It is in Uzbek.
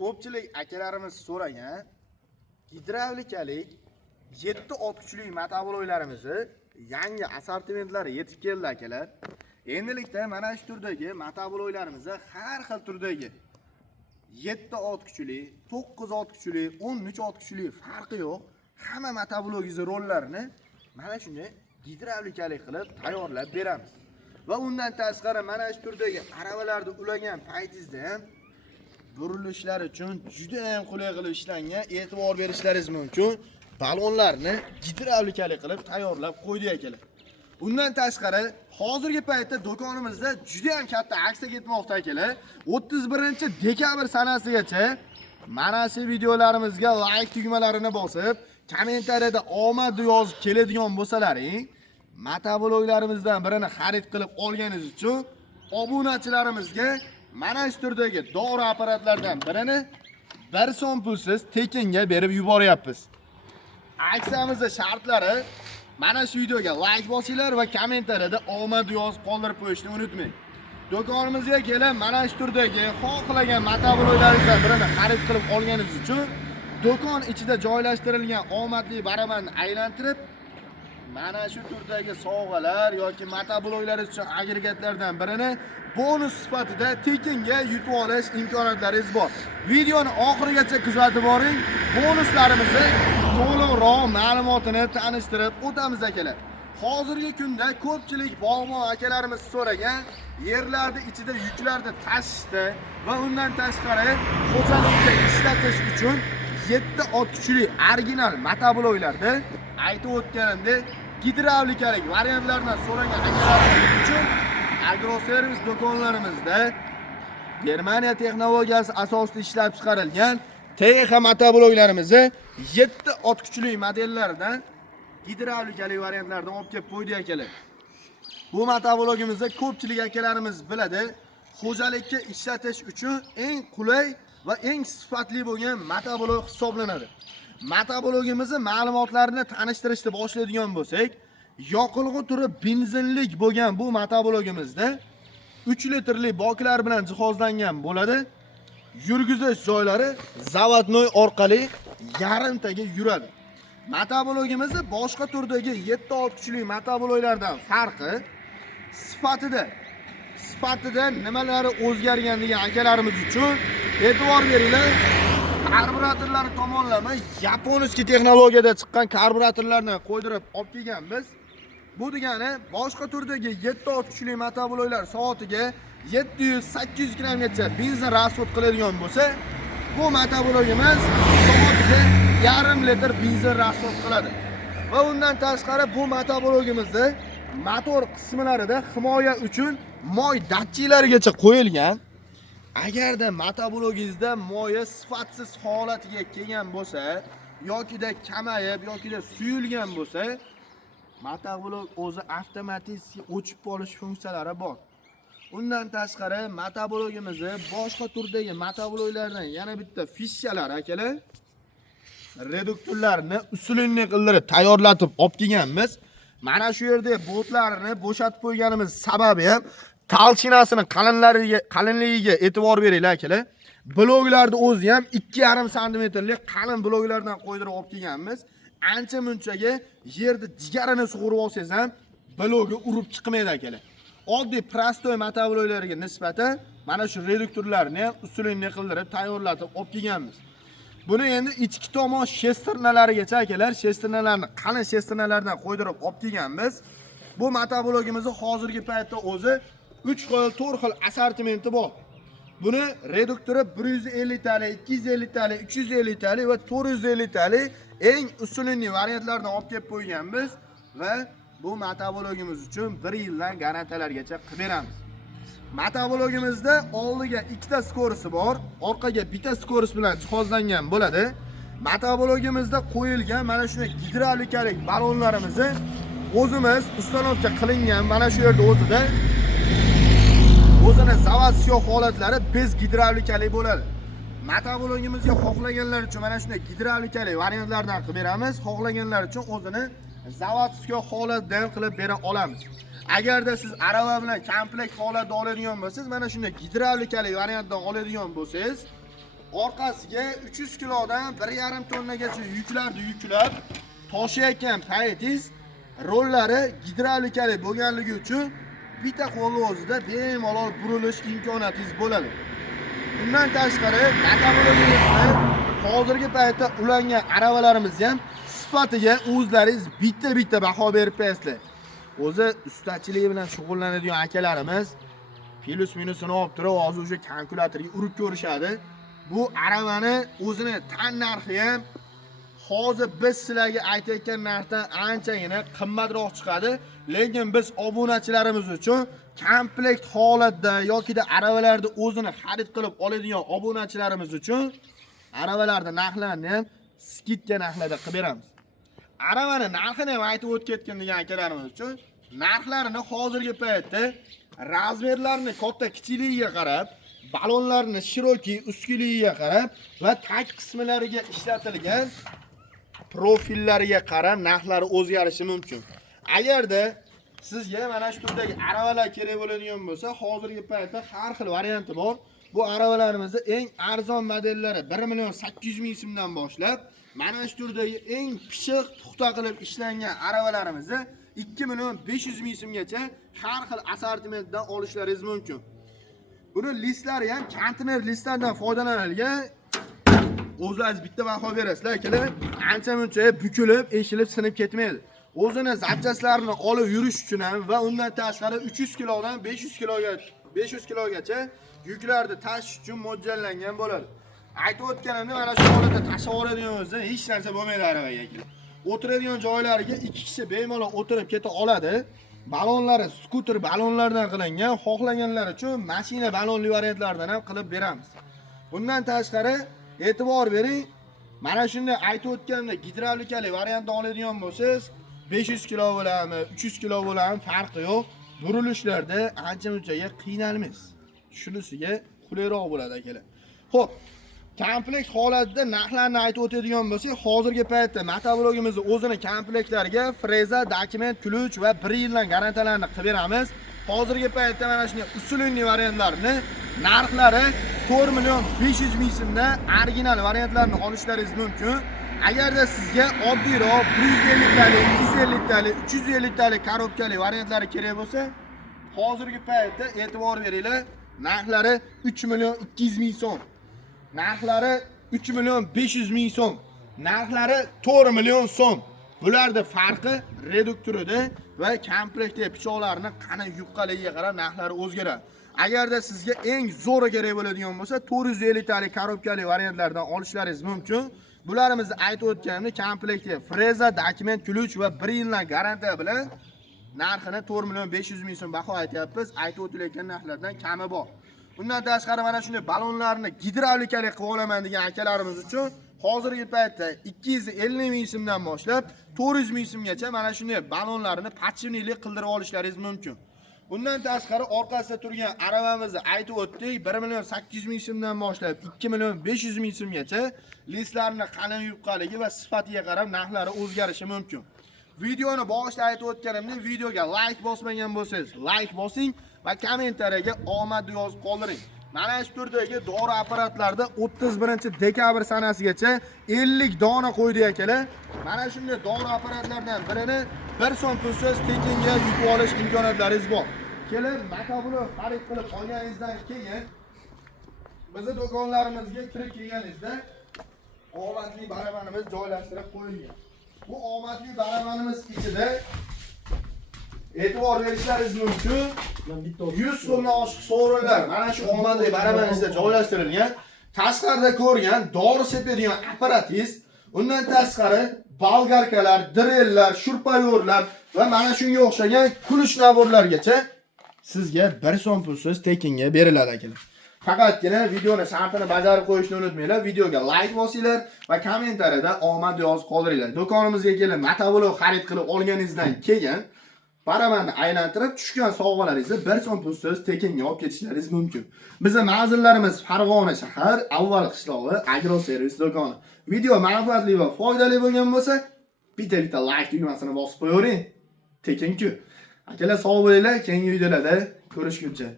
ko'pchilik akalarimiz so'ragan gidravlikalik 7 ot kuchli motobollarimizni yangi assortimentlari yetib keldi akalar. Endilikda mana shu turdagi motobollarimizni har xil turdagi 7 ot kuchli, 9 ot kuchli, 13 ot kuchli farqi yo'q. Hamma motobollarning rollarini mana shunday gidravlikalik qilib tayyorlab beramiz. Va undan tashqari mana shu turdagi aravalarni ulagan paytingizda ham burilishlar uchun juda ham qulay qilib ishlangan, e'tibor berishlaringiz mumkin. Balonlarni gidravlikalik qilib tayyorlab qo'ydik akalar. Undan tashqari hozirgi paytda do'konimizda juda ham katta aksiya ketmoqda akalar. 31-dekabr sanasigacha mana shu videolarimizga like tugmalarini bosib, kommentariyada omad yozib keladigan bo'lsalaring, motobollarimizddan birini xarid qilib olganingiz uchun obunachilarimizga mana shu turdagi dori apparatlardan birini 1 so'm pulsiz tekinga berib yuboryapmiz. Aksiyamizning shartlari mana shu videoga like bosinglar va kommentariyada omad yozib qoldirib qo'yishni unutmang. Do'konimizga kelib mana shu turdagi xohlagan motobollardan birini xarid qilib olganingiz uchun do'kon ichida joylashtirilgan omadli baramanni aylantirib mana shu turdagi sovg'alar yoki motobollar uchun agregatlardan birini bonus sifatida tekinga yutib olish imkoniyatlaringiz bor. Videoni oxirigacha kuzatib boring. Bonuslarimizni to'liqroq ma'lumotini tanishtirib o'tamiz akalar. Hozirgi kunda ko'pchilik bog'bon akalarimiz so'ragan yerlarning ichida yuklarni tashishda va undan tashqari xo'jalikda ishlatish uchun 7 ot kuchli original motobollarni aytib o'tganimdek gidravlikalik variantlardan so'ragan akalarimiz uchun agroservis do'konlarimizda Germaniya texnologiyasi asosida ishlab chiqarilgan TX motobollarimizni 7 ot kuchli modellardan gidravlikalik variantlardan olib kelib qo'ydik akalar. Bu motobolimizni ko'pchilik akalarimiz biladi, xo'jalikka ishlatish uchun eng qulay va eng sifatli bo'lgan motobolog hisoblanadi. Motobologimizni ma'lumotlarini tanishtirishni boshlaydigan bo'lsak, yoqilg'i turi benzinlik bo'lgan bu motobologimizda 3 litrli boklar bilan jihozlangan bo'ladi. Yurgizish joylari zavodnoy orqali yarimtaga yuradi. Motobologimizni boshqa turdagi 7 ot kuchli motobollardan farqi sifatida nimalari o'zgargan degan akalarimiz uchun e'tibor beringlar. Karburatorlar tomonlama yaponiskiy texnologiyada chiqqan karburatorlarni qo'ydirib olib kelganmiz. Bu degani boshqa turdagi 7 ot kuchli motobollar soatiga 700-800 kilometrgacha benzin rasxod qiladigan bo'lsa, bu motobolimiz soatiga yarim litr benzin rasxod qiladi. Va undan tashqari bu motobolimizni motor qismlarida himoya uchun moy datchiklarigacha qo'yilgan. Agarda motobolingizda moya sifatsiz holatiga kelgan bo'lsa, yokida kamayib, yokida suyulgan bo'lsa, motobolog o'zi avtomatik o'chib qolish funksiyalari bor. Undan tashqari motobolimizni boshqa turdagi motobollardan yana bitta fishkalari akalar, reduktorlarni usulinni qildirib tayyorlatib olib kelganmiz. Mana shu yerda boltlarini bo'shatib qo'yganimiz sababi ham talchinasining qalinligiga e'tibor beringlar akalar. Bloklarni o'zi ham 2,5 santimetrlik qalin bloklardan qo'ydirib olib kelganmiz. Ancha munchaga yerda jigarini sug'urib olsangiz ham blogi urib chiqmaydi akalar. Oddiy prostoy motobollarga nisbatan mana shu reduktorlarni ham usulinni qildirib tayyorlatib olib kelganmiz. Buni endi ichki tomon shesternalarigacha akalar, shesternalarni qalin shesternalardan qo'ydirib olib kelganmiz. Bu motobolimizni hozirgi paytda o'zi 3 xil, 4 xil assortimenti bor. Buni reduktori 150 tali, 250 tali, 350 tali va 450 tali eng usulinli variantlardan olib kelib qo'yganmiz va bu motobolimiz uchun 1 yildan garantiyalargacha qilib beramiz. Motobologimizda oldiga 2 ta skorisi bor, orqaga bitta skoris bilan jihozlangan bo'ladi. Motobologimizda qo'yilgan mana shunday gidravlikalik balonlarimizni o'zimiz ustanovka qilingan mana shu yerda o'zini zavodskiy holatlari bez gidravlikalik bo'ladi. Motobologimizga xohlaganlar uchun mana shunday gidravlikalik variantlardan qilib beramiz, xohlaganlar uchun o'zini zavodskiy holatdan qilib bera olamiz. Agarda siz arava bilan komplekt holatda oladigan bo'lsangiz, mana shunday gidravlikalik variantdan oladigan bo'lsangiz, orqasiga 300 kilodan 1,5 tonnagacha yuklarni yuklab toshiyotgan paytingiz rollari gidravlikali bo'lganligi uchun bitta qo'lni o'zida bemalol burilish imkoniyatingiz bo'ladi. Bundan tashqari, metabolizmni hozirgi paytda ulangan aravalarimiz ham sifatiga o'zlaringiz bitta baho berib qo'yasizlar. O'zi ustachilik bilan shug'ullanadigan akalarimiz plus minusini olib turib, hozir o'sha kalkulyatorga urib ko'rishadi. Bu aravani o'zini tan narxi ham hozir biz sizlarga aytayotgan narxdan anchagina qimmatroq chiqadi, lekin biz obunachilarimiz uchun komplekt holatda yoki da aravalarni o'zini xarid qilib oladigan obunachilarimiz uchun aravalarda narxlarni ham skidka narxlarda qilib beramiz. Aravani narxini ham aytib o'tgan degan akalarimiz uchun narxlarini hozirgi paytda razmerlarni katta kichikligiga qarab, balonlarni shiroki uskiligiga qarab va tag qismlariga ishlatilgan profillariga qarab narxlari o'zgarishi mumkin. Agarda sizga mana shu turdagi aravalar kerak bo'ladigan bo'lsa, hozirgi paytda har xil varianti bor. Bu aravalarimizni eng arzon modellari 1,800,000 so'mdan boshlab, mana shu turdagi eng pishiq puxta qilib ishlangan aravalarimizni 2,500,000 so'mgacha har xil assortimentdan olishlaringiz mumkin. Buni listlari ham konteyner listlardan foydalanilgan. O'zlaringiz bitta baho berasizlar, akalar. Ancha-muncha bukilib, eshilib, sinib ketmaydi. O'zini zapchaslarini olib yurish uchun ham va undan tashqari 300 kilodan 500 kilogacha yuklarni tashish uchun mo'ljallangan bo'ladi. Aytib o'tganimda mana shu holatda tashib oladigan bo'lsa, hech narsa bo'lmaydi aravaga. O'tiradigan joylariga 2 kishi bemalol o'tirib keta oladi. Balonlari skuter balonlardan qilingan, xohlaganlar uchun mashina balonli variantlardan ham qilib beramiz. Bundan tashqari e'tibor bering, mana shunday aytib o'tganimda gidravlikali variantni oladigan bo'lsangiz, 500 kilo bo'ladimi, 300 kilo bo'ladimi farqi yo'q. Burilishlarda ancha-munchaga qiynalmaysiz. Shunisiga qulayroq bo'ladi akalar. Xo'p, komplekt holatda narxlarni aytib o'tadigan bo'lsak, hozirgi paytda motoblogimizning o'zini komplektlariga freza, dokument, ключ va 1 yildan garantiyalarni qilib beramiz. Hozirgi paytda mana shunday usulli variantlarni narxlari 4,500,000 so'mdan original variantlarni olishlaringiz mumkin. Agarda sizga oddiyroq 150 talik, 250 talik, 350 talik korobkali variantlari kerak bo'lsa, hozirgi paytda e'tibor beringlar, narxlari 3,200,000 so'm. Narxlari 3,500,000 so'm. Narxlari 4 million so'm. Bularda farqi reduktorida va komplektdagi pichoqlarni qani yuqqaligiga qarab narxlari o'zgaradi. Agarda sizga eng zo'ri kerak bo'ladigan bo'lsa, 450 talik korobkali variantlardan olishlaringiz mumkin. Bularimizni aytib o'tganimda komplektga freza, dokument, ключ va 1 yildan garantiya bilan narxini 4,500,000 so'm baho aytyapmiz. Aytib o'tilayotgan narxlardan kami bor. Bundan tashqari mana shunday balonlarni gidravlikali qilib olaman degan akalarimiz uchun hozirgi paytda 250,000 so'mdan boshlab 400,000 so'mgacha mana shunday balonlarni podshipniklik qildirib olishlaringiz mumkin. Bundan tashqari orqasida turgan aravamizni aytib o'tdik, 1,800,000 so'mdan boshlab 2,500,000 so'mgacha listlarni qalin yuqqaligi va sifatiga qarab narxlari o'zgarishi mumkin. Videoni boshida aytib o'tganimda videoga like bosmagan bo'lsangiz, like bosing va kommentariyaga omad yozib qoldiring. Mana shu turdagi dori apparatlarda 31-dekabr sanasigacha 50 dona qo'ydik akalar. Mana shunday dori apparatlardan birini 1 so'm pulsiz tekinga yukib olish imkoniyatlaringiz bor. Kelib, motoblok xarid qilib olganingizdan keyin bizning do'konlarimizga kirib kelganingizda omadli barabanimiz joylashtirib qo'yilgan. Bu omadli barabanimiz ichida e'tibor berishlaringiz mumkin. 100 so'mdan oshiq sovrinlar mana shu omadli barabaningizda joylashtirilgan. Tashqarida ko'rgan dori sepadigan apparatingiz, undan tashqari bolgarkalar, drellar, shurpayorlar va mana shunga o'xshagan kulush naborlargacha sizga 1 so'm pulsiz tekinga beriladi akalar. Faqatgina videoni shartini bajarib qo'yishni unutmanglar. Videoga like bosinglar va kommentariyada omad yozib qoldiringlar. Do'konimizga kelib motoblok xarid qilib olganingizdan keyin barabanni aylantirib tushgan sovg'alaringizni 1 so'm pulsiz tekinga olib ketishlaringiz mumkin. Bizning manzillarimiz Farg'ona shahar, Avval qishlog'i Agro servis do'koni. Video manfaatli va foydali bo'lgan bo'lsa, bitta like tugmasini bosib qo'ying. Tekin-ku. Akalar sog' bo'linglar, keyingi videolarda ko'rishguncha.